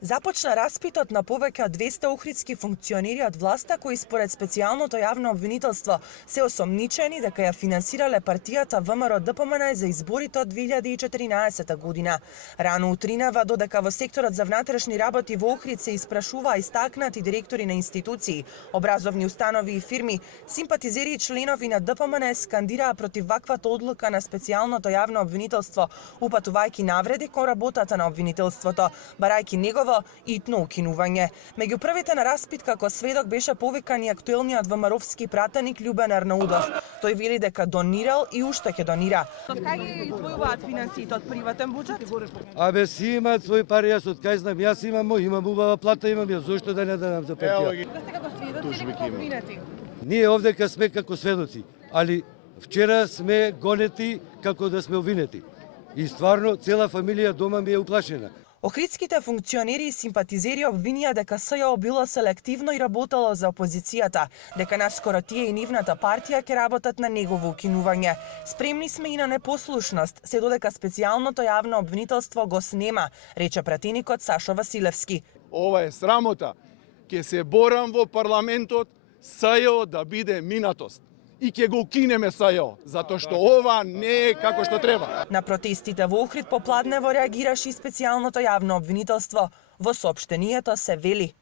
Започна распитот на повеќе од 200 охридски функционери од власта кои според специјалното јавно обвинителство се осомничени дека ја финансирале партијата ВМРО-ДПМН за изборите од 2014 година. Рано утринава додека во секторот за внатрешни работи во Охрид се испрашуваа истакнати директори на институции, образовни установи и фирми, симпатизери и членови на ДПМН скандираа против ваквата одлука на специјалното јавно обвинителство, упатувајќи навреди кон работата на обвинителството, барајќи негово итно укинување. Меѓу првите на распит како сведок беше повикан и актуелниот ВМРО-вски пратеник Љубен Арнаудов. Тој вели дека донирал и уште ќе донира. Од кај ги издвојуваат финансиите, од приватен буџет? Абе, си имаат своји пари, јас од кај знам, јас имам убава плата, имам ја, зошто да не дадам за партија? Сте како сведоци или како обвинети? Ние овдека сме како сведоци, али вчера сме гонети како да сме обвинети. И стварно цела фамилија дома ми е уплашена. Охридските функционери и симпатизери обвинија дека СЈО било селективно и работело за опозицијата, дека наскоро тие и нивната партија ќе работат на негово укинување. Спремни сме и на непослушност, се додека специјалното јавно обвинителство го снема, рече пратеникот Сашо Василевски. Ова е срамота. Ќе се борам во парламентот СЈО да биде минатост. И ќе го укинеме СЈО, затоа што ова не е како што треба. На протестите во Охрид попладнево реагираше и специјалното јавно обвинителство. Во соопштението се вели: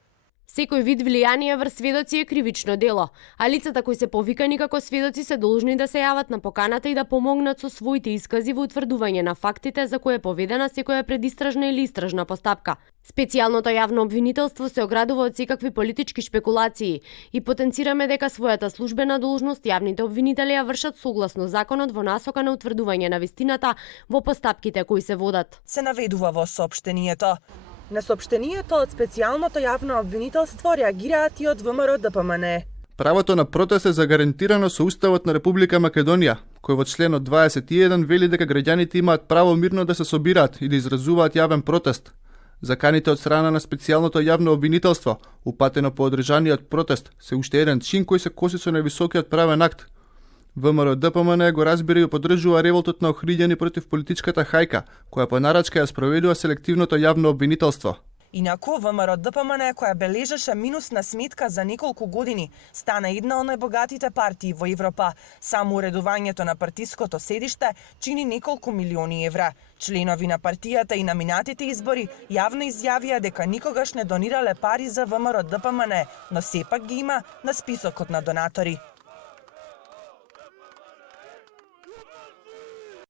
секој вид влијание врз сведоци е кривично дело, а лицата кои се повикани како сведоци се должни да се јават на поканата и да помогнат со своите искази во утврдување на фактите за кои е поведена секоја предистражна или истражна постапка. Специјалното јавно обвинителство се оградува од секакви политички шпекулации и потенцираме дека својата службена должност јавните обвинители ја вршат согласно законот во насока на утврдување на вистината во постапките кои се водат. Се наведува во соопштението. На соопштението од специјалното јавно обвинителство реагираат и од ВМРО-ДПМН. Правото на протест е загарантирано со Уставот на Република Македонија, кој во членот 21 вели дека граѓаните имаат право мирно да се собираат и да изразуваат јавен протест. Заканите од страна на специјалното јавно обвинителство, упатено по одржаниот протест, се уште еден чин кој се коси со највисокиот правен акт. ВМРО-ДПМН го разбира и поддржува револтот на охриѓани против политичката хајка, која по нарачка ја спроведува селективното јавно обвинителство. Инаку, ВМРО-ДПМН, која бележеше минусна сметка за неколку години, стана една од најбогатите партии во Европа. Само уредувањето на партиското седиште чини неколку милиони евра. Членови на партијата и на минатите избори јавно изјавија дека никогаш не донирале пари за ВМРО-ДПМН, но сепак ги има на списокот на донатори.